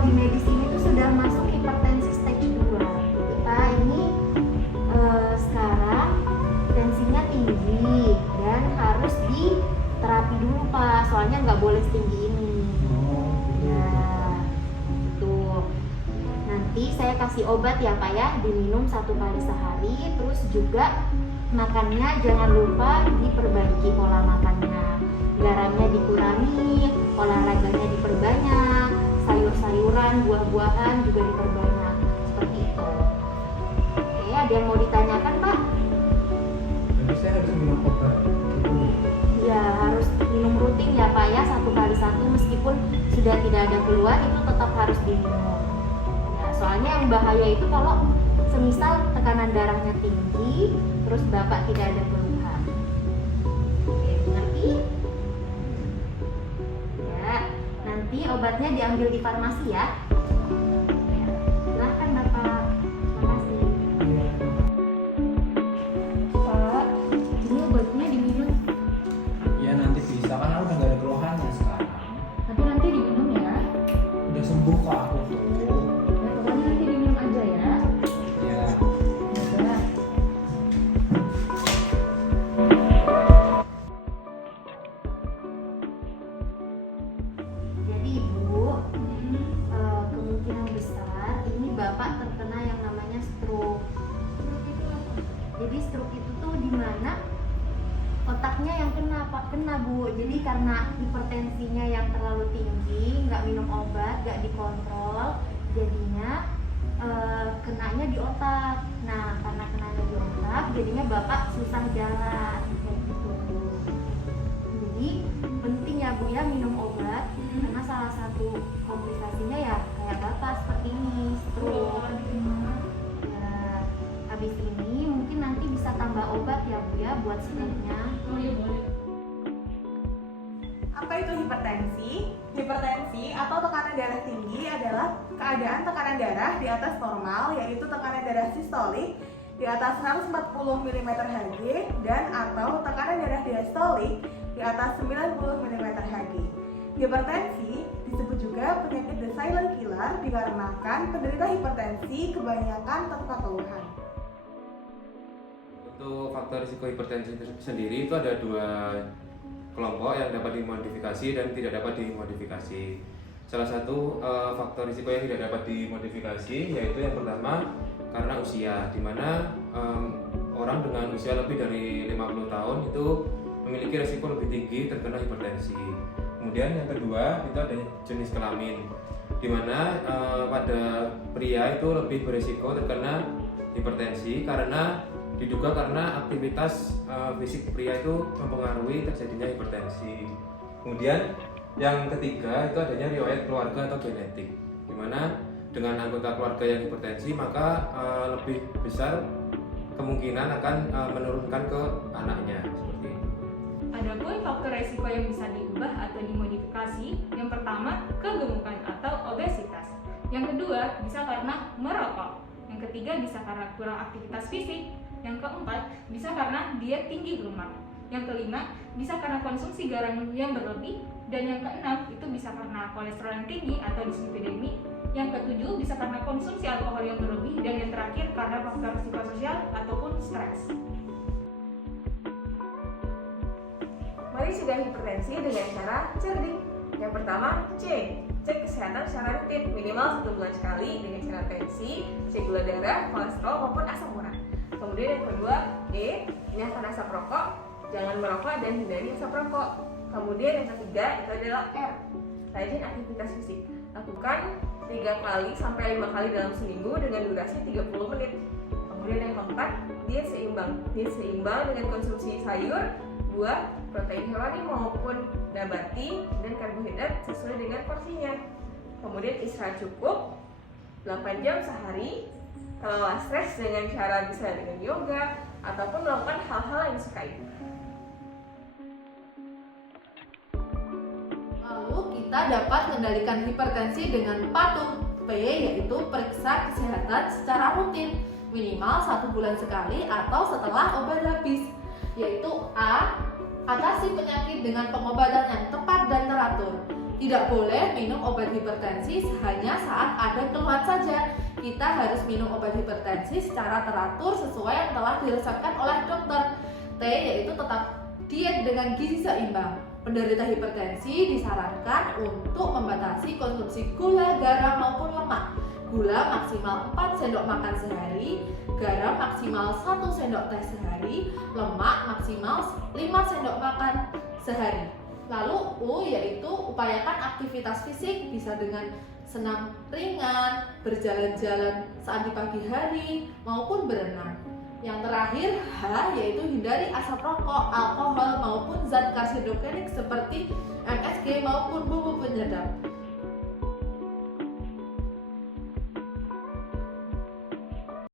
kalau di medis ini tuh sudah masuk hipertensi stage 2. Kita ini sekarang tensinya tinggi dan harus diterapi dulu Pak, soalnya nggak boleh setinggi ini. Ya, itu. Nanti saya kasih obat ya Pak ya, diminum 1 kali sehari, terus juga makannya jangan lupa diperbaiki pola makannya. Garamnya dikurangi, olahraganya diperbanyak, sayur-sayuran, buah-buahan juga diperbanyak. Seperti itu. Oke, ada yang mau ditanyakan Pak? Jadi saya harus minum obat itu. Ya, harus minum rutin ya Pak ya, 1 kali 1 meskipun sudah tidak ada keluhan itu tetap harus diminum. Ya, soalnya yang bahaya itu kalau semisal tekanan darahnya tinggi, terus Bapak tidak ada keluhan. Oke, mengerti? Ya, nanti obatnya diambil di farmasi ya. Ya, silahkan Bapak. Makasih. Pak, ini obatnya diminum. Ya nanti bisa, kan aku udah gak ada keluhannya sekarang. Tapi nanti diminum ya. Udah sembuh kok aku tuh. Ya, pokoknya nanti diminum aja ya. Ya. Ya. Jadi Ibu, kemungkinan besar ini Bapak terkena yang namanya stroke. Jadi stroke itu tuh di mana otaknya yang kena Pak, kena Bu. Jadi karena hipertensinya yang terlalu tinggi, nggak minum obat, nggak dikontrol, jadinya kenanya di otak. Nah, karena kenanya di otak, jadinya Bapak susah jalan kayak gitu. Jadi penting ya Bu ya minum obat, karena salah satu komplikasinya ya kayak Bapak seperti ini, stroke. Ya, habis ini mungkin nanti bisa tambah obat ya Bu ya buat stroke-nya. Apa itu hipertensi? Hipertensi atau tekanan darah tinggi adalah keadaan tekanan darah di atas normal, yaitu tekanan darah sistolik di atas 140 mmHg dan atau tekanan darah diastolik di atas 90 mmHg. Hipertensi disebut juga penyakit the silent killer dikarenakan penderita hipertensi kebanyakan tanpa keluhan. Untuk faktor risiko hipertensi sendiri itu ada 2 kelompok yang dapat dimodifikasi dan tidak dapat dimodifikasi. Salah satu faktor risiko yang tidak dapat dimodifikasi yaitu yang pertama karena usia, di mana orang dengan usia lebih dari 50 tahun itu memiliki risiko lebih tinggi terkena hipertensi. Kemudian yang kedua itu ada jenis kelamin, di mana pada pria itu lebih berisiko terkena hipertensi karena diduga karena aktivitas fisik pria itu mempengaruhi terjadinya hipertensi. Kemudian yang ketiga itu adanya riwayat keluarga atau genetik, di mana dengan anggota keluarga yang hipertensi maka lebih besar kemungkinan akan menurunkan ke anaknya seperti itu. Adapun faktor resiko yang bisa diubah atau dimodifikasi, yang pertama kegemukan atau obesitas, yang kedua bisa karena merokok, yang ketiga bisa karena kurang aktivitas fisik, yang keempat bisa karena diet tinggi lemak, yang kelima bisa karena konsumsi garam yang berlebih, dan yang keenam itu bisa karena kolesterol yang tinggi atau dislipidemi, yang ketujuh bisa karena konsumsi alkohol yang berlebih, dan yang terakhir karena faktor psikososial ataupun stres. Mari cegah hipertensi dengan cara cerdik. Yang pertama, C. Cek kesehatan secara rutin, minimal 1 bulan sekali dengan cara tensi, cek gula darah, kolesterol maupun asam urat. Kemudian yang kedua, E. Hindarkan asap rokok, jangan merokok dan hindari asap rokok. Kemudian yang ketiga itu adalah R. Rajin aktivitas fisik. Lakukan 3 kali sampai 5 kali dalam seminggu dengan durasi 30 menit. Kemudian yang keempat, diet seimbang. Diet seimbang dengan konsumsi sayur, buah, protein hewani maupun nabati, dan karbohidrat sesuai dengan porsinya. Kemudian istirahat cukup 8 jam sehari. Kelola stres dengan cara bisa dengan yoga ataupun melakukan hal-hal yang disukai. Lalu kita dapat mengendalikan hipertensi dengan patuh. P yaitu periksa kesehatan secara rutin, minimal 1 bulan sekali atau setelah obat habis. Yaitu A. Atasi penyakit dengan pengobatan yang tepat dan teratur. Tidak boleh minum obat hipertensi hanya saat ada keluhan saja. Kita harus minum obat hipertensi secara teratur sesuai yang telah diresepkan oleh dokter. T yaitu tetap diet dengan gizi seimbang. Penderita hipertensi disarankan untuk membatasi konsumsi gula, garam maupun lemak. Gula maksimal 4 sendok makan sehari, garam maksimal 1 sendok teh sehari, lemak maksimal 5 sendok makan sehari. Lalu U yaitu upayakan aktivitas fisik bisa dengan senam ringan, berjalan-jalan saat di pagi hari maupun berenang. Yang terakhir H yaitu hindari asap rokok, alkohol maupun zat karsinogenik seperti MSG maupun bumbu penyedap.